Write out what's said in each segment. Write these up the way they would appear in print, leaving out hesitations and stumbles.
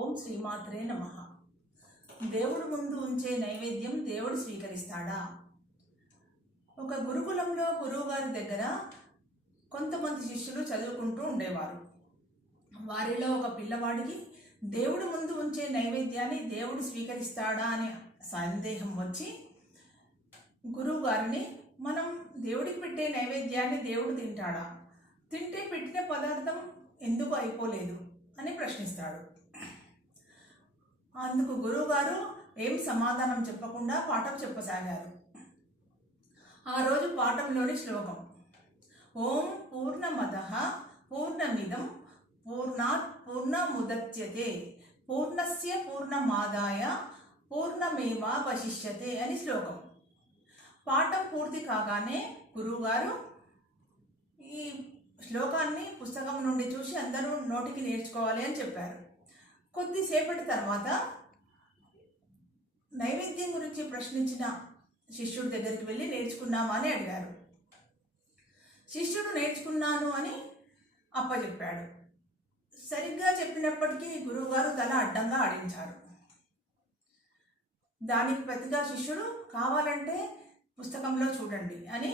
ఓం శ్రీమాత్రే నమః. దేవుడు ముందు ఉంచే నైవేద్యం దేవుడు స్వీకరిస్తాడా? ఒక గురుకులంలో గురువుగారి దగ్గర కొంతమంది శిష్యులు చదువుకుంటూ ఉండేవారు. వారిలో ఒక పిల్లవాడికి దేవుడు ముందు ఉంచే నైవేద్యాన్ని దేవుడు స్వీకరిస్తాడా అనే సందేహం వచ్చి గురువుగారిని, మనం దేవుడికి పెట్టే నైవేద్యాన్ని దేవుడు తింటాడా? తింటే పెట్టిన పదార్థం ఎందుకు అయిపోలేదు అని ప్రశ్నిస్తాడు. అందుకు గురువుగారు ఏం సమాధానం చెప్పకుండా పాఠం చెప్పసాగారు. ఆ రోజు పాఠంలోని శ్లోకం: ఓం పూర్ణమదః పూర్ణమిదం పూర్ణాత్ పూర్ణముదచ్యతే పూర్ణస్య పూర్ణమాదాయ పూర్ణమేవావశిష్యతే అని శ్లోకం. పాఠం పూర్తి కాగానే గురువుగారు ఈ శ్లోకాన్ని పుస్తకం నుండి చూసి అందరూ నోటికి నేర్చుకోవాలి అని చెప్పారు. కొద్దిసేపటి తర్వాత నైవేద్యం గురించి ప్రశ్నించిన శిష్యుడి దగ్గరికి వెళ్ళి నేర్చుకున్నామా అని అడిగారు. శిష్యుడు నేర్చుకున్నాను అని అప్పచెప్పాడు. సరిగ్గా చెప్పినప్పటికీ గురువుగారు తల అడ్డంగా ఆడించారు. దానికి ప్రతిగా శిష్యుడు, కావాలంటే పుస్తకంలో చూడండి అని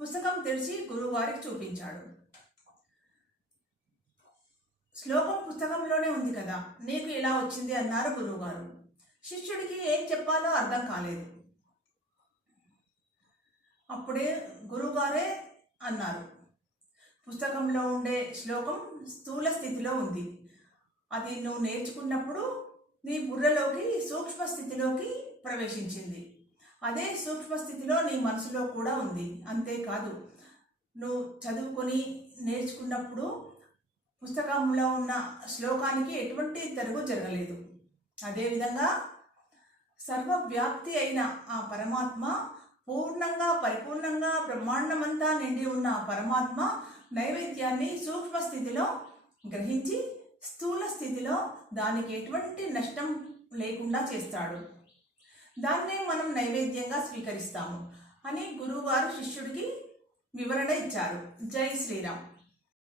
పుస్తకం తెరిచి గురువుగారికి చూపించాడు. శ్లోకం పుస్తకంలోనే ఉంది కదా, నీకు ఎలా వచ్చింది అన్నారు గురువుగారు. శిష్యుడికి ఏం చెప్పాలో అర్థం కాలేదు. అప్పుడే గురువుగారే అన్నారు, పుస్తకంలో ఉండే శ్లోకం స్థూల స్థితిలో ఉంది. అది నువ్వు నేర్చుకున్నప్పుడు నీ బుర్రలోకి సూక్ష్మ స్థితిలోకి ప్రవేశించింది. అదే సూక్ష్మ స్థితిలో నీ మనసులో కూడా ఉంది. అంతేకాదు, నువ్వు చదువుకొని నేర్చుకున్నప్పుడు పుస్తకంలో ఉన్న శ్లోకానికి ఎటువంటి తరుగు జరగలేదు. అదేవిధంగా సర్వవ్యాప్తి అయిన ఆ పరమాత్మ, పూర్ణంగా పరిపూర్ణంగా బ్రహ్మాండమంతా నిండి ఉన్న పరమాత్మ నైవేద్యాన్ని సూక్ష్మ స్థితిలో గ్రహించి స్థూల స్థితిలో దానికి ఎటువంటి నష్టం లేకుండా చేస్తాడు. దాన్నే మనం నైవేద్యంగా స్వీకరిస్తాము అని గురువుగారు శిష్యుడికి వివరణ ఇచ్చారు. జై శ్రీరామ్.